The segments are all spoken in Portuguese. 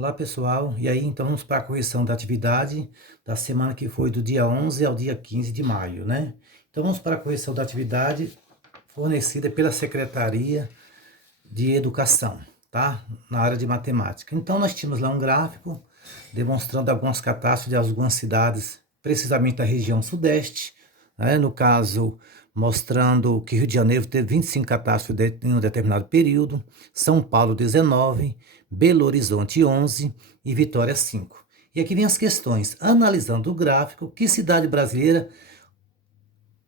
Olá pessoal, e aí então vamos para a correção da atividade da semana que foi do dia 11 ao dia 15 de maio, né? Então vamos para a correção da atividade fornecida pela Secretaria de Educação, tá? Na área de matemática. Então nós tínhamos lá um gráfico demonstrando algumas catástrofes de algumas cidades, precisamente da região sudeste, né? No caso, mostrando que Rio de Janeiro teve 25 catástrofes em um determinado período, São Paulo 19, Belo Horizonte 11 e Vitória 5. E aqui vem as questões. Analisando o gráfico, que cidade brasileira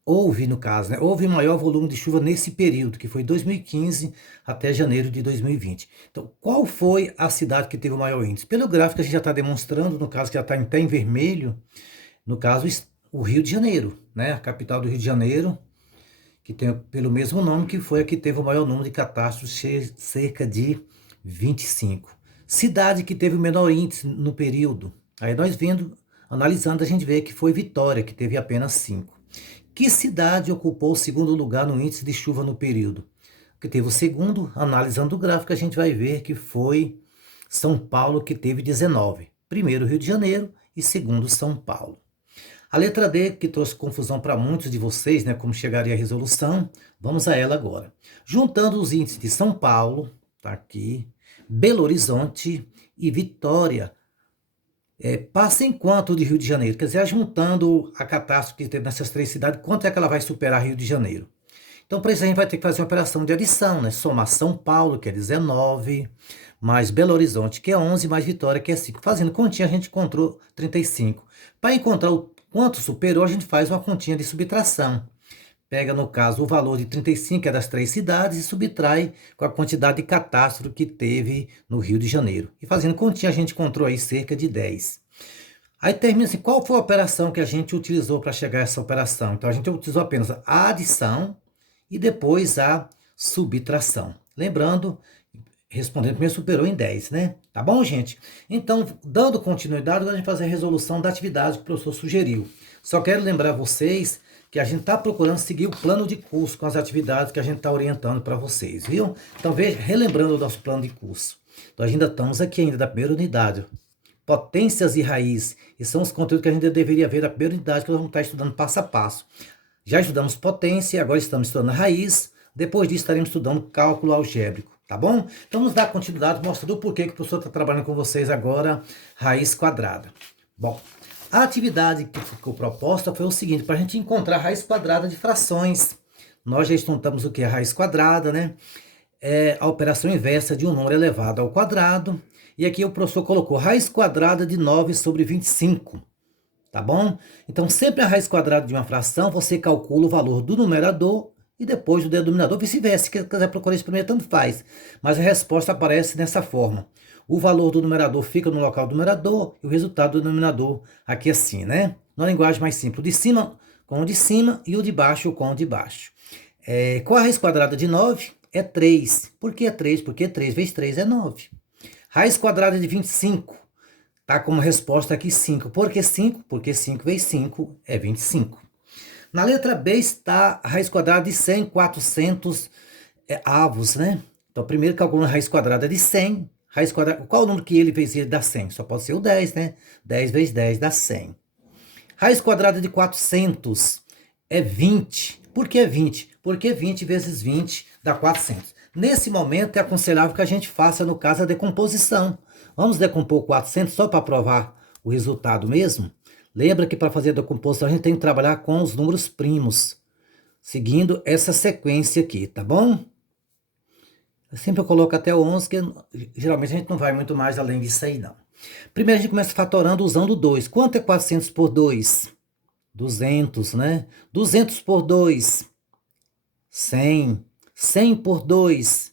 houve, no caso, né, houve maior volume de chuva nesse período, que foi 2015 até janeiro de 2020. Então, qual foi a cidade que teve o maior índice? Pelo gráfico, a gente já está demonstrando, no caso, que já está até em vermelho, no caso, o Rio de Janeiro, né, a capital do Rio de Janeiro, que tem pelo mesmo nome, que foi a que teve o maior número de catástrofes, cerca de 25. Cidade que teve o menor índice no período. Aí nós vendo, analisando, a gente vê que foi Vitória, que teve apenas 5. Que cidade ocupou o segundo lugar no índice de chuva no período? Que teve o segundo, analisando o gráfico, a gente vai ver que foi São Paulo, que teve 19. Primeiro, Rio de Janeiro e segundo, São Paulo. A letra D, que trouxe confusão para muitos de vocês, né, como chegaria a resolução, vamos a ela agora. Juntando os índices de São Paulo, tá aqui, Belo Horizonte e Vitória, passa em quanto de Rio de Janeiro? Quer dizer, juntando a catástrofe que teve nessas três cidades, quanto é que ela vai superar Rio de Janeiro? Então, para isso, a gente vai ter que fazer uma operação de adição, né? Somar São Paulo, que é 19, mais Belo Horizonte, que é 11, mais Vitória, que é 5. Fazendo continha, a gente encontrou 35. Para encontrar o quanto superou, a gente faz uma continha de subtração. Pega, no caso, o valor de 35, que é das três cidades, e subtrai com a quantidade de catástrofe que teve no Rio de Janeiro. E fazendo continha, a gente encontrou aí cerca de 10. Aí termina assim, qual foi a operação que a gente utilizou para chegar a essa operação? Então, a gente utilizou apenas a adição e depois a subtração. Lembrando, respondendo primeiro, superou em 10, né? Tá bom, gente? Então, dando continuidade, agora a gente vai fazer a resolução da atividade que o professor sugeriu. Só quero lembrar vocês que a gente está procurando seguir o plano de curso com as atividades que a gente está orientando para vocês, viu? Então, veja, relembrando o nosso plano de curso. Nós ainda estamos aqui ainda da primeira unidade, potências e raiz, e são os conteúdos que a gente deveria ver da primeira unidade, que nós vamos estar estudando passo a passo. Já estudamos potência, agora estamos estudando a raiz, depois disso estaremos estudando cálculo algébrico, tá bom? Então vamos dar continuidade, mostrando o porquê que o professor está trabalhando com vocês agora, raiz quadrada. Bom, a atividade que ficou proposta foi o seguinte, para a gente encontrar a raiz quadrada de frações. Nós já estudamos o que é a raiz quadrada, né? É a operação inversa de um número elevado ao quadrado. E aqui o professor colocou raiz quadrada de 9 sobre 25. Tá bom? Então, sempre a raiz quadrada de uma fração, você calcula o valor do numerador e depois do denominador, vice-versa. Se quiser procurar isso primeiro, tanto faz. Mas a resposta aparece nessa forma. O valor do numerador fica no local do numerador e o resultado do denominador aqui assim, né? Na linguagem mais simples, o de cima com o de cima e o de baixo com o de baixo. Qual a raiz quadrada de 9? É 3. Por que é 3? Porque 3 vezes 3 é 9. Raiz quadrada de 25. Tá como resposta aqui 5. Por que 5? Porque 5 vezes 5 é 25. Na letra B está a raiz quadrada de 100, 400 avos, né? Então, primeiro calculando a raiz quadrada de 100. Raiz quadrada, qual o número que ele vezes dá 100? Só pode ser o 10, né? 10 vezes 10 dá 100. Raiz quadrada de 400 é 20. Por que 20? Porque 20 vezes 20 dá 400. Nesse momento é aconselhável que a gente faça, no caso, a decomposição. Vamos decompor 400 só para provar o resultado mesmo? Lembra que para fazer a decomposição a gente tem que trabalhar com os números primos, seguindo essa sequência aqui, tá bom? Eu sempre coloco até o 11, que geralmente a gente não vai muito mais além disso aí, não. Primeiro a gente começa fatorando usando 2. Quanto é 400 por 2? 200, né? 200 por 2, 100. 100 por 2,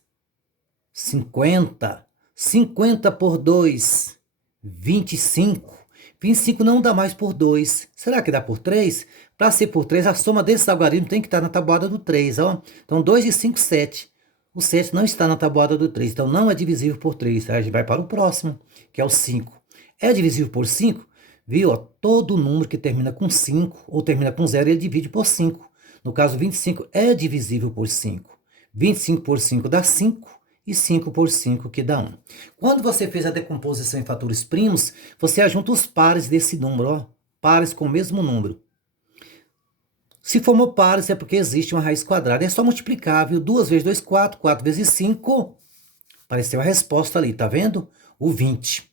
50. 50 por 2, 25. 25 não dá mais por 2. Será que dá por 3? Para ser por 3, a soma desses algarismos tem que estar na tabuada do 3. Ó. Então, 2 e 5, 7. O 7 não está na tabuada do 3, então não é divisível por 3. Aí a gente vai para o próximo, que é o 5. É divisível por 5? Viu? Ó, todo número que termina com 5 ou termina com 0, ele divide por 5. No caso, 25 é divisível por 5. 25 por 5 dá 5 e 5 por 5, que dá 1. Quando você fez a decomposição em fatores primos, você ajunta os pares desse número, ó, pares com o mesmo número. Se formou pares é porque existe uma raiz quadrada. É só multiplicar, viu? 2 vezes 2, 4. 4 vezes 5. Apareceu a resposta ali, tá vendo? O 20.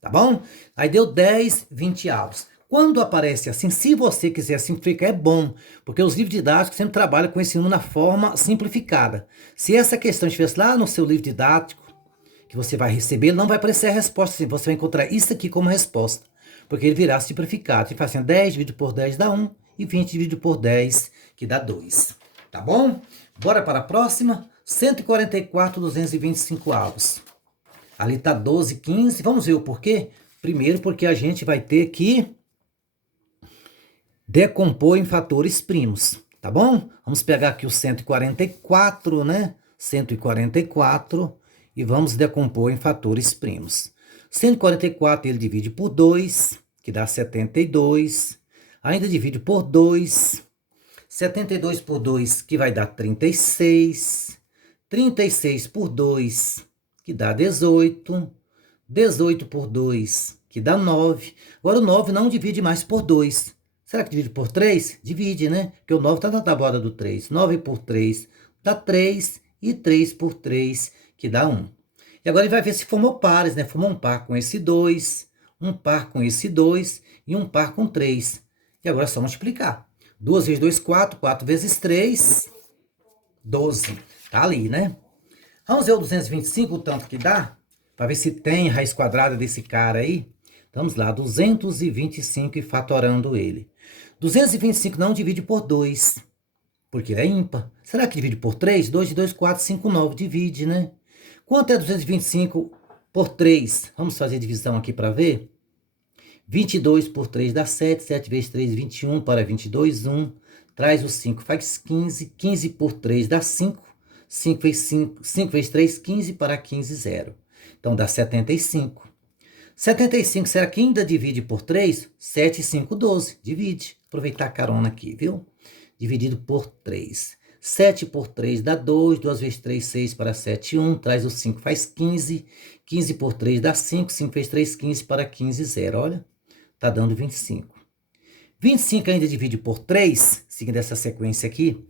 Tá bom? Aí deu 10, 20 avos. Quando aparece assim, se você quiser simplificar, é bom. Porque os livros didáticos sempre trabalham com esse número na forma simplificada. Se essa questão estivesse lá no seu livro didático, que você vai receber, não vai aparecer a resposta assim. Você vai encontrar isso aqui como resposta. Porque ele virá simplificado. Você faz assim, 10 dividido por 10 dá 1. E 20 dividido por 10, que dá 2. Tá bom? Bora para a próxima. 144, 225 avos. Ali tá 12, 15. Vamos ver o porquê? Primeiro, porque a gente vai ter que decompor em fatores primos. Tá bom? Vamos pegar aqui o 144, né? 144 e vamos decompor em fatores primos. 144 ele divide por 2, que dá 72. Ainda divide por 2. 72 por 2, que vai dar 36. 36 por 2, que dá 18. 18 por 2, que dá 9. Agora o 9 não divide mais por 2. Será que divide por 3? Divide, né? Porque o 9 está na tabuada do 3. 9 por 3 dá 3. E 3 por 3, que dá 1. E agora ele vai ver se formou pares, né? Formou um par com esse 2, um par com esse 2 e um par com 3. E agora é só multiplicar. 2 vezes 2, 4. 4 vezes 3, 12. Tá ali, né? Vamos ver o 225, o tanto que dá? Para ver se tem raiz quadrada desse cara aí. Vamos lá, 225 e fatorando ele. 225 não divide por 2, porque ele é ímpar. Será que divide por 3? 2 de 2, 4, 5, 9. Divide, né? Quanto é 225 por 3? Vamos fazer a divisão aqui para ver. 22 por 3 dá 7, 7 vezes 3, 21, para 22, 1. Traz o 5, faz 15, 15 por 3 dá 5, 5 vezes 5, 5 vezes 3, 15, para 15, 0. Então dá 75. 75, será que ainda divide por 3? 7 e 5, 12. Divide. Aproveitar a carona aqui, viu? Dividido por 3. 7 por 3 dá 2. 2 vezes 3, 6, para 7, 1. Traz o 5, faz 15. 15 por 3 dá 5. 5 vezes 3, 15, para 15, 0. Olha, tá dando 25. 25 ainda divide por 3, seguindo essa sequência aqui.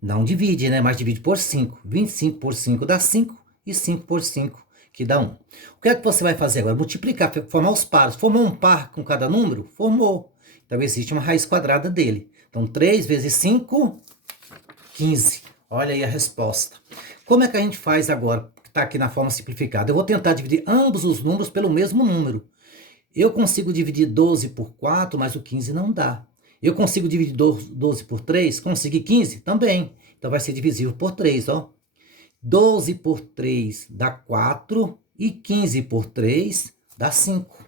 Não divide, né? Mas divide por 5. 25 por 5 dá 5. E 5 por 5, que dá 1. O que é que você vai fazer agora? Multiplicar, formar os pares. Formou um par com cada número? Formou. Então existe uma raiz quadrada dele. Então 3 vezes 5, 15. Olha aí a resposta. Como é que a gente faz agora, que está aqui na forma simplificada? Eu vou tentar dividir ambos os números pelo mesmo número. Eu consigo dividir 12 por 4, mas o 15 não dá. Eu consigo dividir 12 por 3? Consegui 15? Também. Então vai ser divisível por 3, ó. 12 por 3 dá 4 e 15 por 3 dá 5.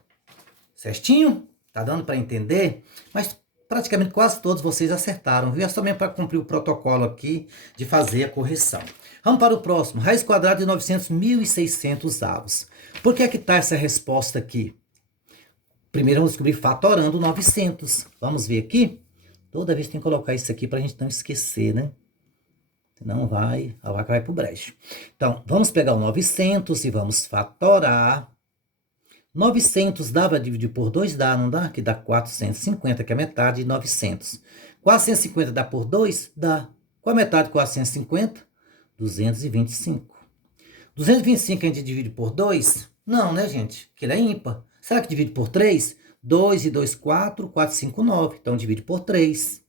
Certinho? Tá dando para entender? Mas praticamente quase todos vocês acertaram, viu? É só mesmo para cumprir o protocolo aqui de fazer a correção. Vamos para o próximo. Raiz quadrada de 900, 1.600 avos. Por que é que está essa resposta aqui? Primeiro vamos descobrir fatorando 900. Vamos ver aqui? Toda vez tem que colocar isso aqui para a gente não esquecer, né? Senão a vaca vai pro brejo. Então, vamos pegar o 900 e vamos fatorar. 900 dá para dividir por 2? Dá, não dá? Que dá 450, que é metade de 900. 450 dá por 2? Dá. Qual a metade de 450? 225. 225 a gente divide por 2? Não, né, gente? Porque ele é ímpar. Será que divide por 3? 2 e 2, 4, 4, 5, 9. Então, divide por 3.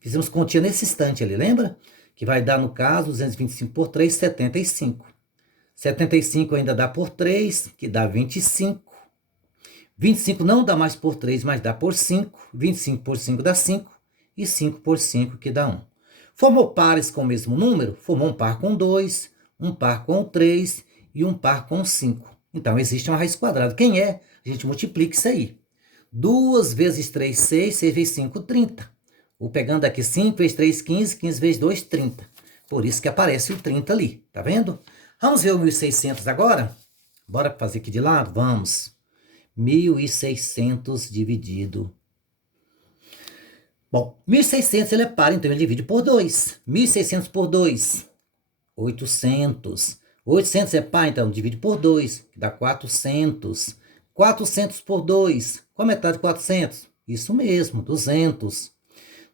Fizemos continha nesse instante ali, lembra? Que vai dar, no caso, 225 por 3, 75. 75 ainda dá por 3, que dá 25. 25 não dá mais por 3, mas dá por 5. 25 por 5 dá 5. E 5 por 5, que dá 1. Formou pares com o mesmo número? Formou um par com 2, um par com 3 e um par com 5. Então, existe uma raiz quadrada. Quem é? A gente multiplica isso aí. 2 vezes 3, 6. 6 vezes 5, 30. Vou pegando aqui 5 vezes 3, 15. 15 vezes 2, 30. Por isso que aparece o 30 ali. Tá vendo? Vamos ver o 1.600 agora? Bora fazer aqui de lado? Vamos. 1.600 dividido. Bom, 1.600 ele é par, então ele divide por 2. 1.600 por 2. 800. 800 é par, então divide por 2, que dá 400. 400 por 2, qual a metade de 400? Isso mesmo, 200.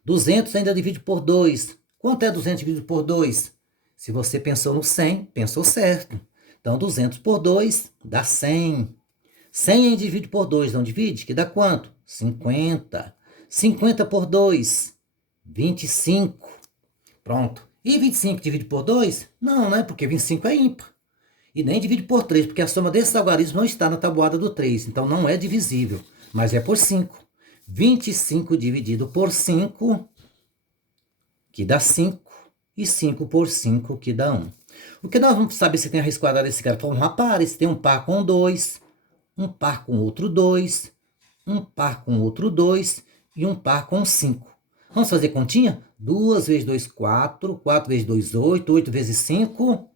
200 ainda divide por 2. Quanto é 200 dividido por 2? Se você pensou no 100, pensou certo. Então, 200 por 2 dá 100. 100 ainda divide por 2, não divide? Que dá quanto? 50. 50 por 2, 25. Pronto. E 25 divide por 2? Não, né? Porque 25 é ímpar. E nem divide por 3, porque a soma desses algarismos não está na tabuada do 3. Então não é divisível, mas é por 5. 25 dividido por 5, que dá 5. E 5 por 5, que dá 1. O que nós vamos saber se tem a raiz quadrada desse cara? Formar pares. Tem um par com 2, um par com outro 2, um par com outro 2 e um par com 5. Vamos fazer continha? 2 vezes 2, 4. 4 vezes 2, 8. 8 vezes 5,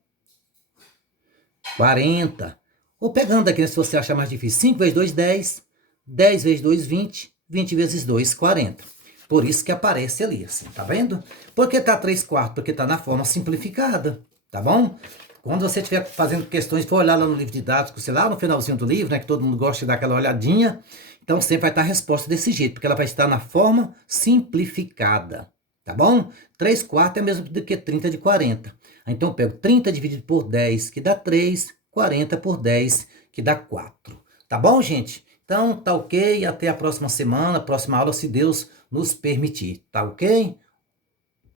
40. Ou pegando aqui, se você achar mais difícil, 5 vezes 2, 10. 10 vezes 2, 20. 20 vezes 2, 40. Por isso que aparece ali, assim, tá vendo? Por que tá 3 quartos? Porque tá na forma simplificada, tá bom? Quando você estiver fazendo questões, for olhar lá no livro didático, sei lá, no finalzinho do livro, né, que todo mundo gosta de dar aquela olhadinha, então sempre vai estar a resposta desse jeito, porque ela vai estar na forma simplificada, tá bom? 3 quartos é mesmo do que 30 de 40. Então eu pego 30 dividido por 10, que dá 3, 40 por 10, que dá 4. Tá bom, gente? Então tá ok, até a próxima semana, próxima aula, se Deus nos permitir, tá ok?